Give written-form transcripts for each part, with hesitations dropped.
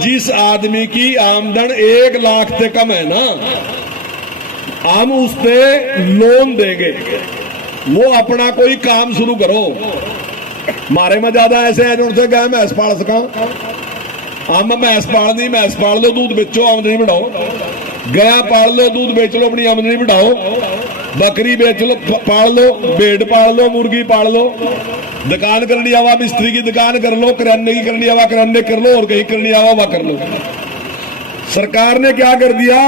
जिस आदमी की आमदन 1 लाख से कम है ना, हम उस पे लोन देंगे, वो अपना कोई काम शुरू करो। मारे में ज्यादा ऐसे है जो गए भैंस पाल सका, हम भैंस पाल दी, भैंस पाल लो, दूध बेचो, आमदनी बढ़ाओ। गया पाल लो, दूध बेच लो, अपनी आमदनी बढ़ाओ। बकरी बेच लो, पाल लो, भेड़ पाल लो, मुर्गी पाल लो। दुकान करनी आवा, मिस्त्री की दुकान कर लो, किराने की करनी आवा किराने कर लो, और कहीं करनी आवा वह कर लो। सरकार ने क्या कर दिया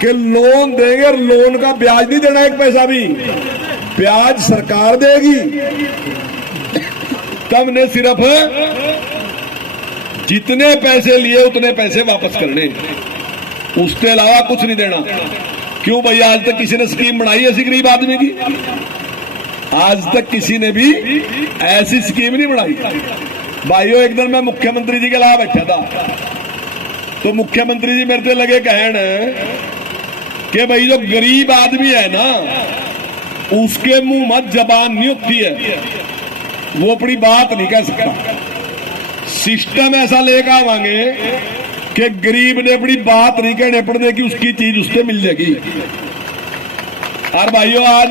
कि लोन देंगे और लोन का ब्याज नहीं देना, 1 पैसा भी। ब्याज सरकार देगी, तब ने सिर्फ जितने पैसे लिए उतने पैसे वापस करने, उसके अलावा कुछ नहीं देना। क्यों भैया, आज तक किसी ने स्कीम बनाई ऐसी गरीब आदमी की? आज तक किसी ने भी ऐसी स्कीम नहीं बनाई। भाइयों, एक दिन मैं मुख्यमंत्री जी के अलावा बैठा था, तो मुख्यमंत्री जी मेरे से लगे कहने कि भाई जो गरीब आदमी है ना, उसके मुंह में जबान नहीं होती है, वो अपनी बात नहीं कह सकता। सिस्टम ऐसा लेकर आवांगे कि गरीब ने अपनी बात नहीं कहने पड़ने की, उसकी चीज उससे मिल जाएगी। और भाइयों, आज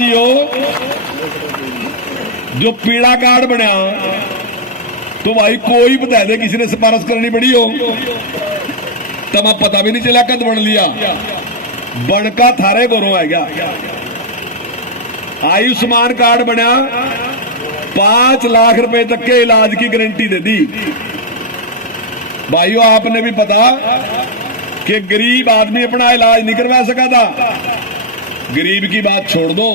जो पीड़ा कार्ड बना, तो भाई कोई बता दे किसी ने सिफारिश करनी पड़ी हो, तब आप पता भी नहीं चला कद बन लिया। बनका थारे गोरों है क्या? आयुष्मान कार्ड बना, 5 लाख रुपए तक के इलाज की गारंटी दे दी। भाइयों, आपने भी पता कि गरीब आदमी अपना इलाज नहीं करवा सका था। गरीब की बात छोड़ दो,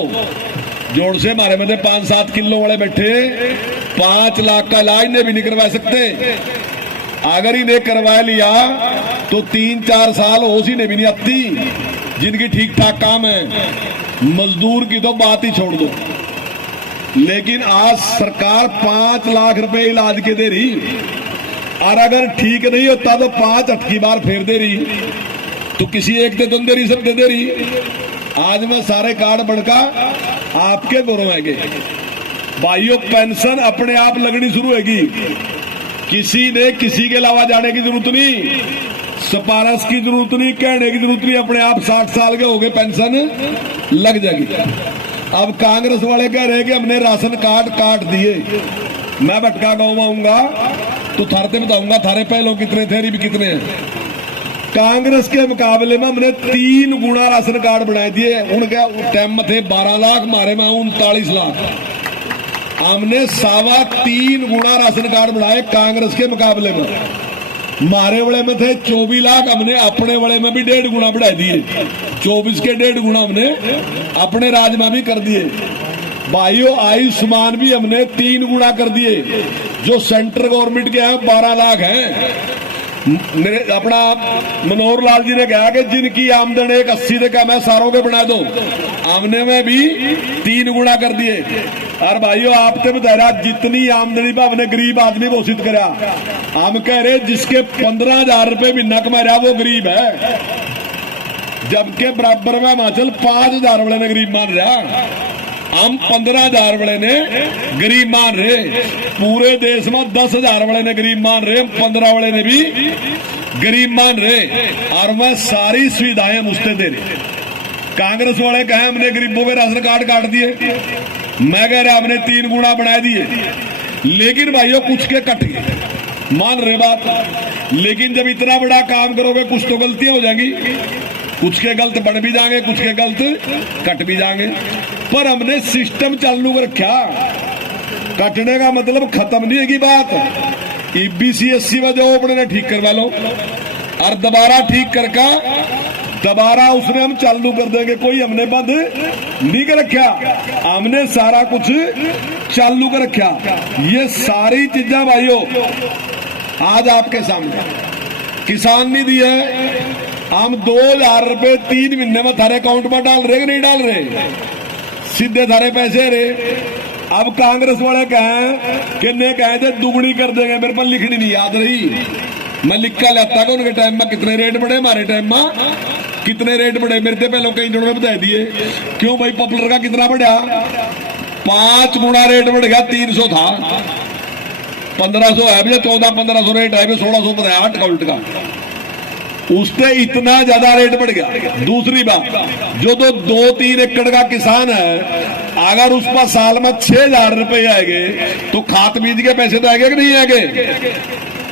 जोड़ से हमारे में 5-7 किलो वाले बैठे, 5 लाख का इलाज ने भी नहीं करवा सकते। अगर इन्हें करवा लिया तो 3-4 साल होश ही ने भी नहीं आती, जिनकी ठीक ठाक काम है। मजदूर की तो बात ही छोड़ दो। लेकिन आज सरकार 5 लाख रुपए इलाज के दे रही, और अगर ठीक नहीं होता तो 5 अटकी बार फेर दे रही। तो किसी एक दे दे रही, सब दे रही। आज मैं सारे कार्ड बनका आपके गोरों आएंगे। भाइयों, पेंशन अपने आप लगनी शुरू होगी, किसी ने किसी के अलावा जाने की जरूरत नहीं, सिफारिश की जरूरत नहीं, कहने की जरूरत नहीं। अपने आप 60 साल के हो गए पेंशन लग जाएगी। अब कांग्रेस वाले कह रहे हैं कि हमने राशन कार्ड काट दिए। मैं भटका गांव में आऊंगा तो थारते बताऊंगा थारे पहलों कितने थे, भी कितने हैं। कांग्रेस के मुकाबले में हमने 3 गुना राशन कार्ड बना दिए। उनके टाइम में थे 12 लाख, हमारे में 39 लाख। हमने 3.25 गुना राशन कार्ड बनाए कांग्रेस के मुकाबले में। हमारे वाले में थे 24 लाख, हमने अपने वाले में भी 1.5 गुना बढ़ा दिए। 24 के 1.5 गुना हमने अपने राज्य में भी कर दिए। भाइयों, आयुष्मान भी हमने 3 गुना कर दिए। जो सेंट्रल गवर्नमेंट के हैं 12 लाख हैं। मेरे अपना मनोहर लाल जी ने कहा कि जिनकी आमदन 80 से कम है सारों के बना दो। हमने में भी 3 गुना कर दिए। और भाइयों, आपके बता जितनी आमदनी पर हमने गरीब आदमी घोषित करा, हम कह रहे जिसके 15,000 रुपए महीना कमा रहा वो गरीब है, जबकि बराबर में हिमाचल 5,000 वाले ने गरीब मान रहा। हम 15,000 वाले ने गरीब मान रहे। पूरे देश में 10,000 वाले ने गरीब मान रहे, 15 वाले ने भी गरीब मान रहे। और वह सारी सुविधाएं मुझसे दे रहे। कांग्रेस वाले कहे हमने गरीबों के राशन कार्ड काट दिए, मैं कह रहा हमने 3 गुना बना दिए। लेकिन भाइयों, कुछ के कट गए, मान रहे बात। लेकिन जब इतना बड़ा काम करोगे कुछ तो गलतियां हो जाएंगी। कुछ के गलत बढ़ भी जाएंगे, कुछ के गलत कट भी जाएंगे। पर हमने सिस्टम चालू कर रखा। कटने का मतलब खत्म नहीं होगी बात। ईबीसी 80 में जो अपने ठीक करवा लो, और दोबारा ठीक करके दोबारा उसने हम चालू कर देंगे। कोई हमने बंद नहीं कर रखा, हमने सारा कुछ चालू कर रखा। ये सारी चीजें भाइयों आज आपके सामने। किसान नहीं दिए, हम 2,000 रुपए 3 महीने में थारे अकाउंट में डाल रहे कि नहीं डाल रहे? सीधे थारे पैसे रहे। अब कांग्रेस वाले कहें कि ने कहे थे दुगनी कर देंगे, मेरे पर लिखनी नहीं याद रही। मैं लिख कर लेता कि उनके टाइम में कितने रेट बढ़े, हमारे टाइम में कितने रेट बढ़े। मेरे से पहले कई जोड़ में बता दिए। क्यों भाई, पॉपुलर का कितना बढ़ा? 5 गुना रेट बढ़ गया। 300 था, 1500 है, 1400-1500 रेट है, 1600 बताया 8 का उल्ट का। उससे इतना ज्यादा रेट बढ़ गया। दूसरी बात, जो तो 2-3 एकड़ का किसान है, अगर उस पर साल में 6,000 रुपए आएंगे तो खाद बीज के पैसे तो आएंगे कि नहीं आएंगे?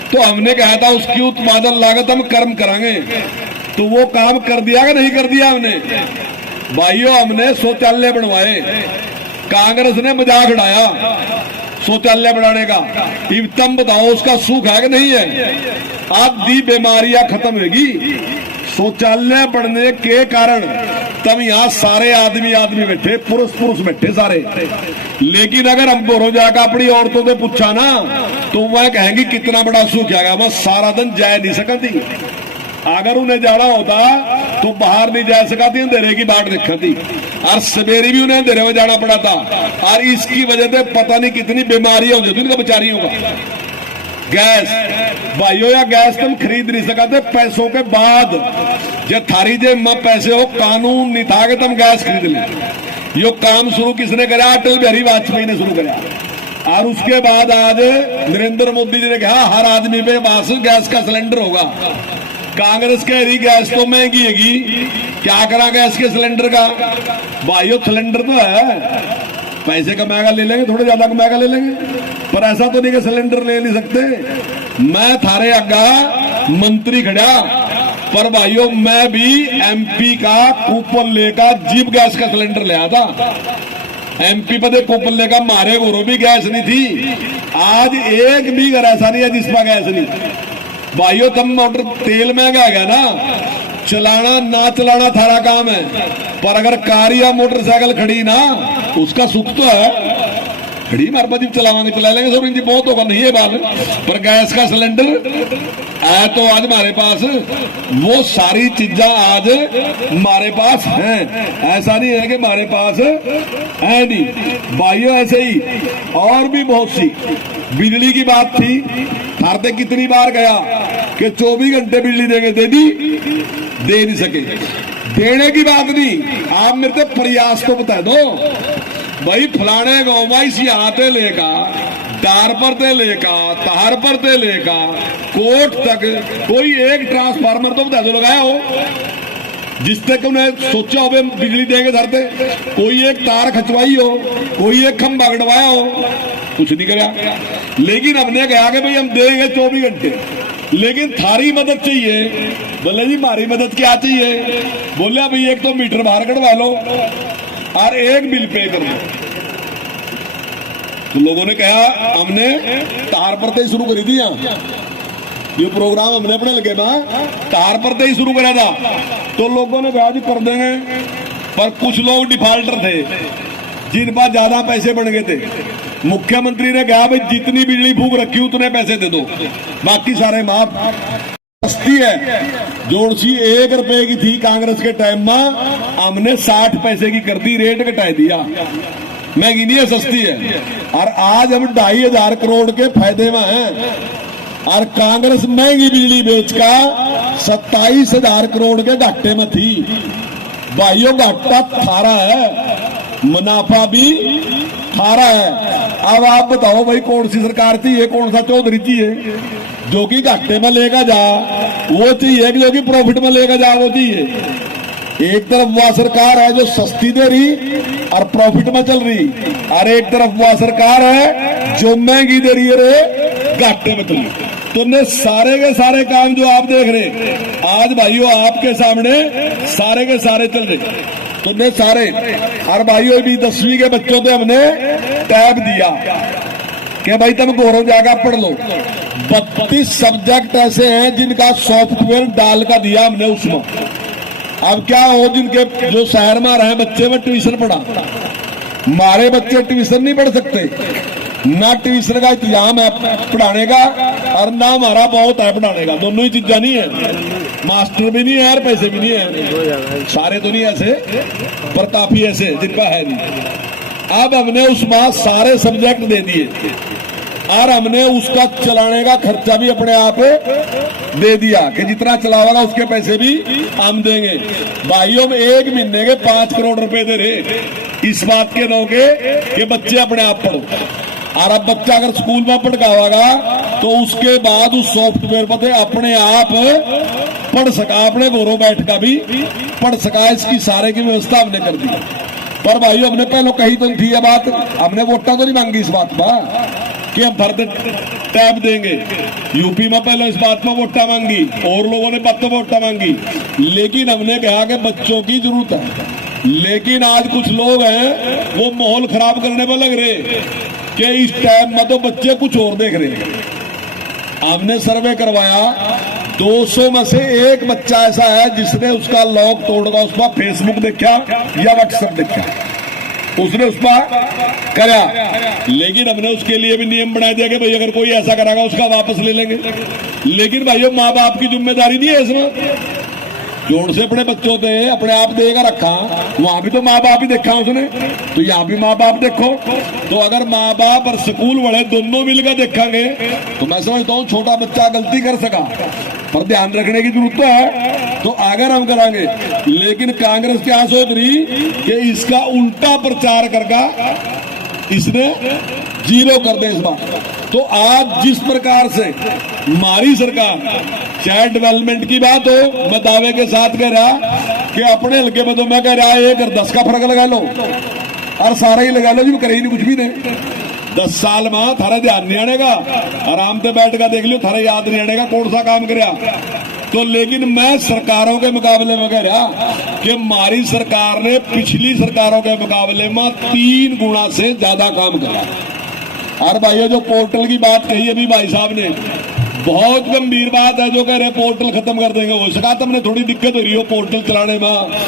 तो हमने कहा था उसकी उत्पादन लागत हम कम करांगे, तो वो काम कर दिया कि नहीं कर दिया हमने? भाइयों, हमने शौचालय बनवाए, कांग्रेस ने मजाक उड़ाया शौचालय बनाने का। अब तुम बताओ उसका सुख है कि नहीं है? आधी बीमारियां खत्म होगी शौचालय बनने के कारण। तब यहाँ सारे आदमी बैठे, पुरुष बैठे सारे। लेकिन अगर हमको रोज जाकर अपनी औरतों से पूछा ना, तो वह कहेंगी कितना बड़ा सुख है, मैं सारा दिन जा नहीं सकती। अगर उन्हें जाना होता तो बाहर नहीं जा सकती, अंधेरे की बाट देखा थी, और सवेरे भी उन्हें अंधेरे में जाना पड़ा था। और इसकी वजह से पता नहीं कितनी बीमारियां हो जाती उनका बेचारियों का। गैस भाइयों, या गैस तुम खरीद नहीं सकते पैसों के बाद। जब थारी जेब में पैसे हो, कानून नहीं था कि तुम गैस खरीद ले। यो काम शुरू किसने करा? अटल बिहारी वाजपेयी ने शुरू करा। और उसके बाद आज नरेंद्र मोदी जी ने कहा हर आदमी पे पास गैस का सिलेंडर होगा। कांग्रेस कह रही गैस तो महंगी हैगी, क्या करा गैस के सिलेंडर का? भाइयों, सिलेंडर तो है, पैसे कमाएगा ले लेंगे, थोड़े ज्यादा कमाएगा ले लेंगे, पर ऐसा तो नहीं कि सिलेंडर ले नहीं सकते। मैं थारे आगा मंत्री खड़ा, पर भाइयों मैं भी एमपी का कूपन लेकर जीप गैस का सिलेंडर ले आया था। एमपी पर कूपन लेकर मारे गोरो भी गैस नहीं थी। आज एक भी घर ऐसा नहीं है जिसमें गैस नहीं। भाइयों, तुम मोटर तेल महंगा है ना, चलाना ना चलाना थारा काम है, पर अगर कार या मोटरसाइकिल खड़ी ना, उसका सुख तो है। खड़ी हमारे पास चलावांगे, चला लेंगे, सब इंजन बहुत होगा, नहीं है बात। पर गैस का सिलेंडर है तो आज हमारे पास वो सारी चीजें आज हमारे पास हैं। ऐसा नहीं है कि हमारे पास है नहीं। भाइयों, ऐसे ही और भी बहुत सी बिजली की बात थी। भारत कितनी बार गया कि 24 घंटे बिजली देंगे, दे दी, दे नहीं सके। देने की बात नहीं, आप मेरे से प्रयास तो बता दो। भाई फलाने गांव में इसी आते लेका, डार पर ते लेका, तार पर ते लेका, कोट तक कोई एक ट्रांसफार्मर तो बता दो लगाया हो जिस तक उन्हें सोचा हो बिजली देंगे धरते। कोई एक तार खचवाई हो, कोई एक खंभा गड़वाया हो, कुछ नहीं करा। लेकिन हमने कहा कि भाई हम देंगे 24 घंटे, लेकिन थारी मदद चाहिए। बोले जी हमारी मदद क्या चाहिए? बोले भाई एक तो मीटर बाहर कटवा लो और एक बिल पे कर दो। तो लोगों ने कहा हमने तार पर ही शुरू करी थी। यहाँ ये प्रोग्राम हमने अपने लगे तार पर ही शुरू करा था। तो लोगों ने कहा जी कर देंगे, पर कुछ लोग डिफॉल्टर थे जिन पर ज्यादा पैसे बन गए थे। मुख्यमंत्री ने कहा भाई जितनी बिजली फूक रखी उतने पैसे दे दो, बाकी सारे माफ। सस्ती है, जोड़सी 1 रुपए की थी कांग्रेस के टाइम में, हमने 60 पैसे की कर दी, रेट घटा दिया। महंगी नहीं है, सस्ती है। और आज हम 2,500 करोड़ के फायदे में हैं, और कांग्रेस महंगी बिजली बेचकर 27,000 करोड़ के घाटे में थी। भाइयों, घाटा थारा है, मुनाफा भी थारा है। अब आप बताओ भाई कौन सी सरकार चाहिए, कौन सा चौधरी चाहिए? जो कि घाटे में लेकर जा वो चाहिए, जो कि प्रॉफिट में लेकर जा वो चाहिए। एक तरफ वह सरकार है जो सस्ती दे रही और प्रॉफिट में चल रही, और एक तरफ वह सरकार है जो महंगी दे रही है घाटे में चल रही। तो ने सारे के सारे काम जो आप देख रहे आज भाइयों आपके सामने सारे के सारे चल रहे। तो ने सारे, और भाइयों भी 10वीं के बच्चों को हमने टैब दिया कि भाई तुम गौरव जाकर पढ़ लो। 32 सब्जेक्ट ऐसे हैं जिनका सॉफ्टवेयर डाल का दिया हमने उसमें। अब क्या हो, जिनके जो शहर में रहे बच्चे में ट्यूशन पढ़ा, हमारे बच्चे ट्यूशन नहीं पढ़ सकते, ना ट्यूशन का इंतजाम है पढ़ाने का, और ना हमारा बहुत है पढ़ाने का। दोनों ही चीजें नहीं है, मास्टर भी नहीं है और पैसे भी नहीं है। सारे तो नहीं ऐसे, पर काफी ऐसे जिनका है नहीं। अब हमने उसमें सारे सब्जेक्ट दे दिए, और हमने उसका चलाने का खर्चा भी अपने आप दे दिया कि जितना चलावेगा उसके पैसे भी हम देंगे। भाइयों में 1 महीने के 5 करोड़ रुपए दे रहे, इस बात के दोगे कि बच्चे अपने आप पढ़ो। और अब बच्चा अगर स्कूल में पढ़ावागा तो उसके बाद उस सॉफ्टवेयर पर अपने आप पढ़ सका, अपने घरों बैठ का भी पढ़ सका। इसकी सारे की व्यवस्था हमने कर दी। पर भाई हमने पहले कही तो थी ये बात, हमने वोटा तो नहीं मांगी इस बात पर कि हम फर्द टैब देंगे। यूपी में पहले इस बात में वोटा मांगी और लोगों ने पत्ते वोटा मांगी, लेकिन हमने कहा कि बच्चों की जरूरत है। लेकिन आज कुछ लोग हैं वो माहौल खराब करने पर लग रहे कि इस टाइम में तो बच्चे कुछ और देख रहे हैं। हमने सर्वे करवाया, 200 में से एक बच्चा ऐसा है जिसने उसका लॉक तोड़गा, उसका फेसबुक देखा या व्हाट्सएप देखा, उसने उस पर करा। लेकिन हमने उसके लिए भी नियम बना दिया कि भाई अगर कोई ऐसा करागा उसका वापस ले लेंगे। लेकिन भाइयों माँ बाप की जिम्मेदारी नहीं है इसमें। जोड़ से अपने बच्चों से अपने आप देगा रखा, वहां भी तो माँ बाप ही देखा उसने, तो यहाँ भी माँ बाप देखो। तो अगर माँ बाप और स्कूल वाले दोनों मिलकर देखेंगे तो मैं समझता हूँ छोटा बच्चा गलती कर सका, पर ध्यान रखने की जरूरत तो है, तो अगर हम करांगे। लेकिन कांग्रेस क्या सोच रही कि इसका उल्टा प्रचार करके इसने जीरो कर दे इस बार। तो आज जिस प्रकार से हमारी सरकार, चाहे डेवलपमेंट की बात हो, मैं दावे के साथ कह रहा कि अपने हल्के में तो मैं कह रहा 1 और 10 का फर्क लगा लो और सारा ही लगा लो जी, करे ही नहीं कुछ भी नहीं। 10 साल में थारा ध्यान नहीं आनेगा, आराम से बैठ कर देख लो, थारा याद नहीं आनेगा कौन सा काम कराया। तो लेकिन मैं सरकारों के मुकाबले में कह रहा कि हमारी सरकार ने पिछली सरकारों के मुकाबले में 3 गुना से ज्यादा काम करा। और भाइयों जो पोर्टल की बात कही अभी भाई साहब ने, बहुत गंभीर बात है। जो कह रहे पोर्टल खत्म कर देंगे, हो सका तो हमने थोड़ी दिक्कत हो रही हो पोर्टल चलाने में,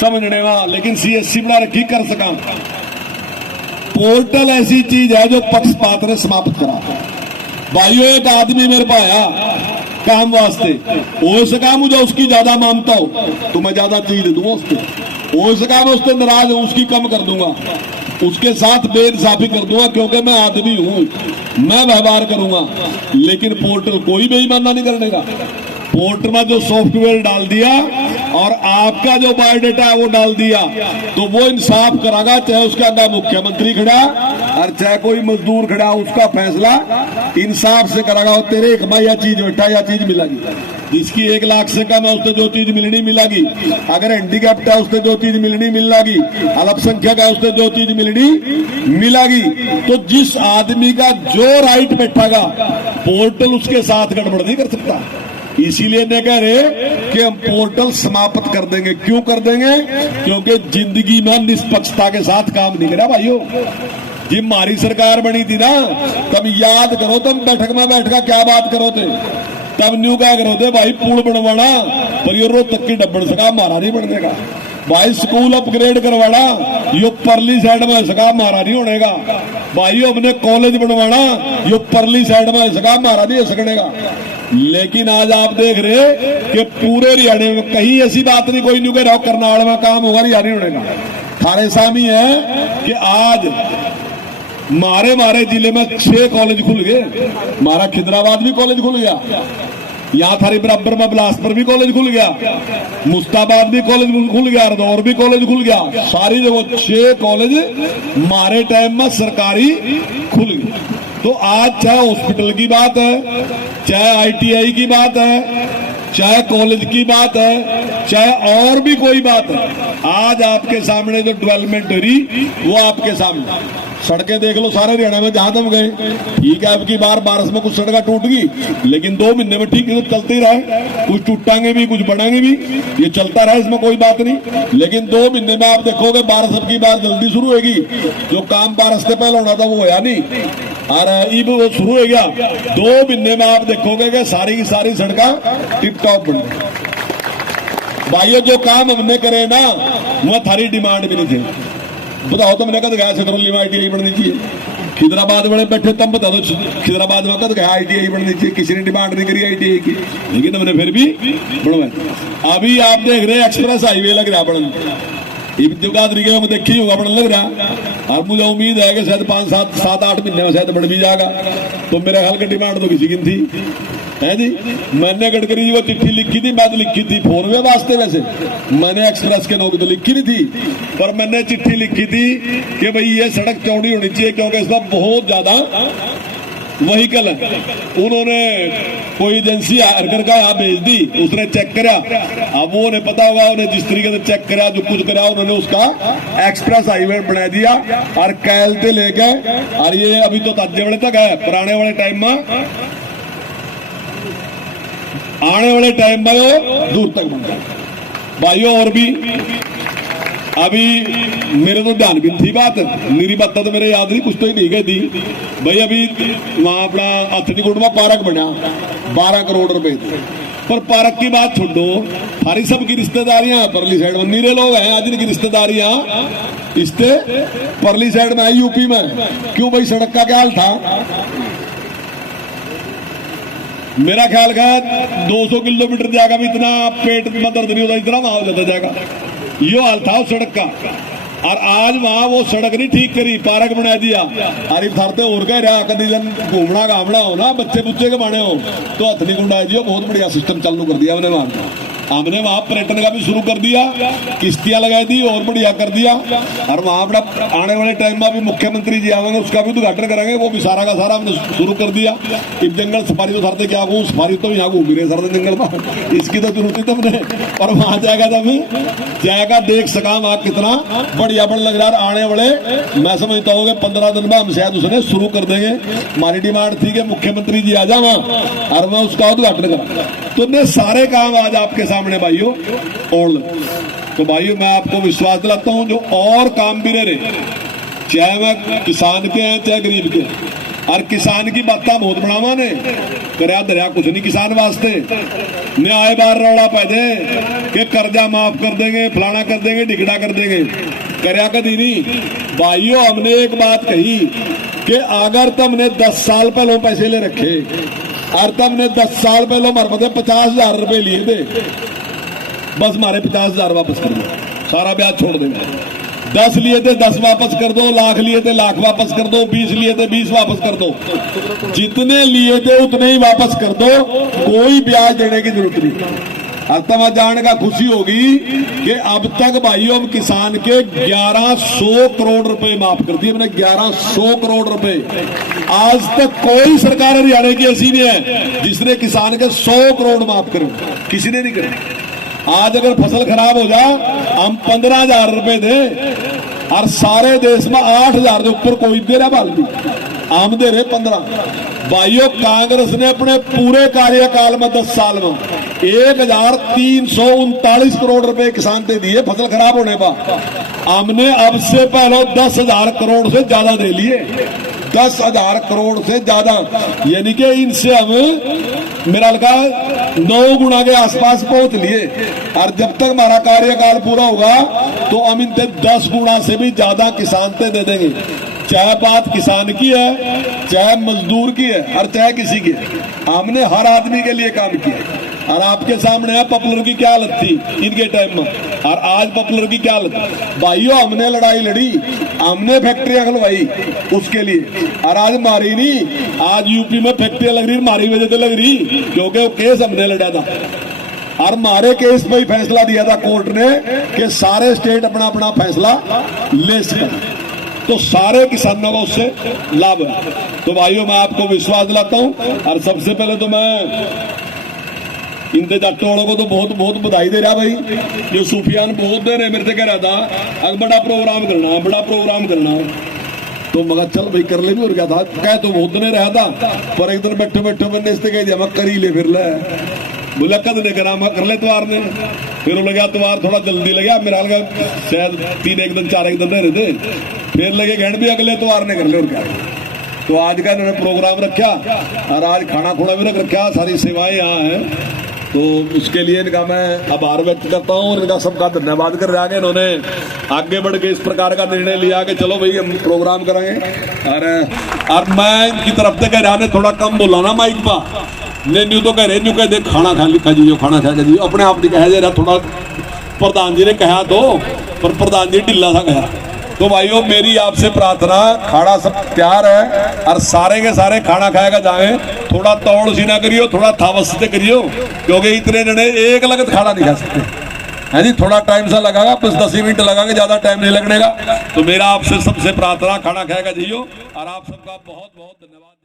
समझने में, लेकिन CSC बना रखी कर सका। पोर्टल ऐसी चीज है जो पक्षपात ने समाप्त करा। भाइयों एक आदमी मेरे पास आया काम वास्ते, हो सका मुझे उसकी ज्यादा मानता हो तो मैं ज्यादा चीज दे दूंगा उसको, हो सका मैं उससे नाराज हूं उसकी कम कर दूंगा, उसके साथ बेइंसाफी कर दूंगा, क्योंकि मैं आदमी हूं, मैं व्यवहार करूंगा। लेकिन पोर्टल कोई बेईमाना नहीं करने का। पोर्टल में जो सॉफ्टवेयर डाल दिया और आपका जो बायोडाटा है वो डाल दिया, तो वो इंसाफ करागा, चाहे उसका आगे मुख्यमंत्री खड़ा और चाहे कोई मजदूर खड़ा, उसका फैसला इंसाफ से करागा। और तेरे एक भाई या चीज बेटा या चीज मिलेगी, जिसकी 1 लाख से कम है उससे जो चीज मिलनी मिलेगी, अगर हैंडीकैप्ट है उससे जो चीज मिलनी मिलेगी, अल्पसंख्यक है उससे जो चीज मिलनी मिलेगी। तो जिस आदमी का जो राइट बैठागा पोर्टल उसके साथ गड़बड़ नहीं कर सकता। इसीलिए नहीं कह रहे कि हम पोर्टल समाप्त कर देंगे। क्यों कर देंगे? क्योंकि जिंदगी में निष्पक्षता के साथ काम नहीं करा भाइयों। जी हमारी सरकार बनी थी ना, तब याद करो तुम बैठक में बैठ कर क्या बात करो थे, तब न्यू क्या करो थे भाई पुल बनवाना, पर यो रोज तक की डब्बड़ सका हमारा नहीं बनने का। भाई स्कूल अपग्रेड करवाना, यो परली साइड में सका हमारा नहीं होने का। भाई हमने कॉलेज बनवाना, यो परली साइड में सका हमारा नहीं हो सकने का। लेकिन आज आप देख रहे कि पूरे हरियाणा में कहीं ऐसी बात नहीं, कोई नहीं कह रहा करनाल में काम होगा हरियाणा होने का। थारे सामी है कि आज मारे जिले में 6 कॉलेज खुल गए। हमारा खिदराबाद भी कॉलेज खुल गया, यहाँ थारी बराबर में बिलासपुर भी कॉलेज खुल गया, मुस्ताबाद भी कॉलेज खुल गया, रदौर भी कॉलेज खुल गया। सारी जगह 6 कॉलेज हमारे टाइम में सरकारी खुल गए। तो आज चाहे हॉस्पिटल की बात है, चाहे ITI की बात है, चाहे कॉलेज की बात है, चाहे और भी कोई बात है, आज आपके सामने जो डेवलपमेंट हो रही वो आपके सामने। सड़कें देख लो सारे हरियाणा में जहां तुम गए, ठीक है अब की बार बारिश में कुछ सड़कें टूट गई, लेकिन 2 महीने में ठीक चलते ही रहे, कुछ टूटांगे भी कुछ बढ़ांगे भी, ये चलता रहा, इसमें कोई बात नहीं। लेकिन 2 महीने में आप देखोगे बारिश अब की बार जल्दी शुरू होगी। जो काम बारिश से पहले होना था वो होया नहीं, और अब वो शुरू हो गया। 2 महीने में आप देखोगे कि सारी की सारी सड़कें टिप टॉप बन गई। भाइयों जो काम हमने करे ना वह थारी डिमांड भी नहीं थी। बताओ तुमने कद गया सितरौली में ITI बननी चाहिए, खिदराबाद में बैठे तब बता दो खिदराबाद में कद गया ITI बननी चाहिए, किसी ने डिमांड नहीं करी ITI की, लेकिन हमने फिर भी बनवाया। अभी आप देख रहे एक्सप्रेस हाईवे लग रहा बनन, जुगाड़ तरीके में देखी होगा बन लग रहा, और मुझे उम्मीद है कि शायद 5, 7, 8 महीने में शायद बढ़ भी जाएगा। तो मेरे ख्याल की डिमांड तो किसी की थी है जी। मैंने गडकरी जी को चिट्ठी लिखी थी, मैं तो लिखी थी 4वे वास्ते, वैसे मैंने एक्सप्रेस के नौकरी तो लिखी नहीं थी, पर मैंने चिट्ठी लिखी थी कि भाई ये सड़क चौड़ी होनी चाहिए, क्योंकि इसमें बहुत ज्यादा व्हीकल उन्होंने कोई एजेंसी हायर का यहाँ भेज दी, उसने चेक करा। अब वो उन्हें पता होगा, उन्हें जिस तरीके से चेक करा जो कुछ करा उन्होंने उसका एक्सप्रेस हाईवे बना दिया और कैलते लेके, और ये अभी तो ताजे वाले तक है, पुराने वाले टाइम में आने वाले टाइम में वो दूर तक बन जाए भाइयों। और भी अभी मेरे तो ध्यान भी थी बात, मेरी बात तो मेरे याद नहीं, कुछ तो ही नहीं गई थी भाई। अभी वहां अपना अथनीकुंड में पार्क बना 12 करोड़ रुपए, पर पार्क की बात छोड़ो, हमारी सबकी रिश्तेदारियां परली साइड में, नीरे लोग हैं जिनकी रिश्तेदारियां इससे परली साइड में है, यूपी में। क्यों भाई, सड़क का क्या हाल था? मेरा ख्याल का 200 किलोमीटर जाएगा भी इतना पेट में दर्द नहीं होता, इतना वहां हो जाता जाएगा। यो हाल था उस सड़क का, और आज वहां वो सड़क नहीं ठीक करी, पार्क बना दिया। अरे थरते और कह रहा कभी जन घूमना घामना हो ना, बच्चे बुच्चे के बने हो तो हथनीकुंड आ जियो, बहुत बढ़िया सिस्टम चालू कर दिया हमने वहां पर्यटन का भी शुरू कर दिया, किश्तियां लगा दी और बढ़िया कर दिया। और वहां अपना आने वाले टाइम में भी मुख्यमंत्री जी आएंगे, उसका भी उद्घाटन करेंगे, वो भी सारा का सारा हमने शुरू कर दिया। इस जंगल सफारी तो सरते क्या घूम, सफारी तो यहाँ घूम रहे सरते जंगल में, इसकी तो जरूरत ही तुमने, और वहां जाएगा तब जाएगा देख सका वहां कितना बढ़िया बड़ लग रहा है। आने वाले मैं समझता हूँ 15 दिन में हम शायद उसने शुरू कर देंगे। हमारी डिमांड थी कि मुख्यमंत्री जी आ जाए वहां और मैं उसका उद्घाटन करूँ, तो सारे काम आज आपके सामने भाइयों। और तो भाइयों मैं आपको विश्वास दिलाता हूं, जो और काम भी रहे, चाहे वह किसान के हैं चाहे गरीब के, और किसान की बातें बहुत बढ़ावा ने करया दरिया कुछ नहीं किसान वास्ते, ने आए बार रौला पैदे कि कर्जा माफ कर देंगे, फलाना कर देंगे, ढिगड़ा कर देंगे, करया कदी नहीं भाइयों। हमने एक बात कही कि अगर तुमने 10 साल पहले पैसे ले रखे और तुमने 10 साल पहले हमारे मतलब 50,000 रुपए लिए थे, बस हमारे 50,000 वापस कर दो, सारा ब्याज छोड़ देंगे। 10 लिए थे 10 वापस कर दो, लाख लिए थे लाख वापस कर दो, 20 लिए थे 20 वापस कर दो, जितने लिए थे उतने ही वापस कर दो, कोई ब्याज देने की जरूरत नहीं। अर्थमा जान का खुशी होगी कि अब तक भाइयों हम किसान के 1100 करोड़ रुपए माफ कर दिए, मैंने 1100 करोड़ रुपए। आज तक कोई सरकार हरियाणा की ऐसी नहीं है जिसने किसान के 100 करोड़ माफ करे, किसी ने नहीं करे। आज अगर फसल खराब हो जाए हम 15,000 रुपए दे, और सारे देश में 8,000 के ऊपर कोई दे रहा बाल, हम दे रहे 15। भाइयों कांग्रेस ने अपने पूरे कार्यकाल में 10 साल में 1,339 करोड़ रुपए किसान से दिए फसल खराब होने पर। हमने अब से पहले 10,000 करोड़ से ज्यादा दे लिए, 10,000 करोड़ से ज्यादा, यानी कि इनसे हम मेरा लगा 9 गुना के आसपास पहुंच लिए। और जब तक हमारा कार्यकाल पूरा होगा तो हम इनसे 10 गुना से भी ज्यादा किसान से दे देंगे, चाहे बात किसान की है, चाहे मजदूर की है, और चाहे किसी की है। हमने हर आदमी के लिए काम किया। और आपके सामने है पॉपुलर की क्या हालत थी इनके टाइम में, और आज पॉपुलर की क्या हालत। भाइयों हमने लड़ाई लड़ी, हमने फैक्ट्रियां खुलवाई उसके लिए, और आज मारी नहीं, आज यूपी में फैक्ट्रियां लग रही, मारी वजह से लग रही क्योंकि वो केस हमने लड़ा था। और मारे केस पे ही फैसला दिया था कोर्ट ने कि सारे स्टेट अपना अपना फैसला ले सकें, तो सारे किसानों को उससे लाभ है। तो भाइयों मैं आपको विश्वास दिलाता हूं, और सबसे पहले तो मैं इनके जाटों वालों को तो बहुत बहुत बधाई दे रहा भाई, जो सूफियान बहुत दे रहे, मेरे से कह रहा था अब बड़ा प्रोग्राम करना है, बड़ा प्रोग्राम करना है, तो मगर चल भाई कर ले भी। और क्या था कह तो बहुत दिन रहा था, पर एक दिन बैठे बैठे मैंने इससे कह दिया मैं कर ही ले, फिर ले बोला कद ने करा, मैं कर ले त्योहार ने, फिर वो लगा त्योहार थोड़ा जल्दी लगा, मेरा लगा शायद 3 एक दिन 4 एक दिन रह रहे थे, फिर लगे घंट भी अगले त्योहार ने कर ले। और क्या तो आज का इन्होंने प्रोग्राम रखा, और आज खाना खुना भी रख रखा, सारी सेवाएं यहाँ हैं, तो उसके लिए इनका मैं आभार व्यक्त करता हूँ और इनका सबका धन्यवाद कर रहा है। इन्होंने आगे बढ़ के इस प्रकार का निर्णय लिया कि चलो भाई हम प्रोग्राम करेंगे। और मैं इनकी तरफ से कह रहा ने थोड़ा कम बोला ना माइक पर, नहीं तो कह रहे न्यू कह दे खाना खा लिखा जी, खाना खा जी, अपने आप नहीं कहा जा रहा, थोड़ा प्रधान जी ने कहा तो, पर प्रधान जी ढिल्ला सा कहा। तो भाइयों मेरी आपसे प्रार्थना, खाना सब तैयार है और सारे के सारे खाना खाएगा जाए, थोड़ा तौड़ सी ना करियो, थोड़ा थावस से करियो, क्योंकि इतने जने एक लगत खाना नहीं खा सकते है जी, थोड़ा टाइम सा लगागा, 10 मिनट लगाएंगे, ज्यादा टाइम नहीं लगने का। तो मेरा आपसे सबसे प्रार्थना, खाना खाएगा जाइयो, और आप सबका बहुत बहुत धन्यवाद।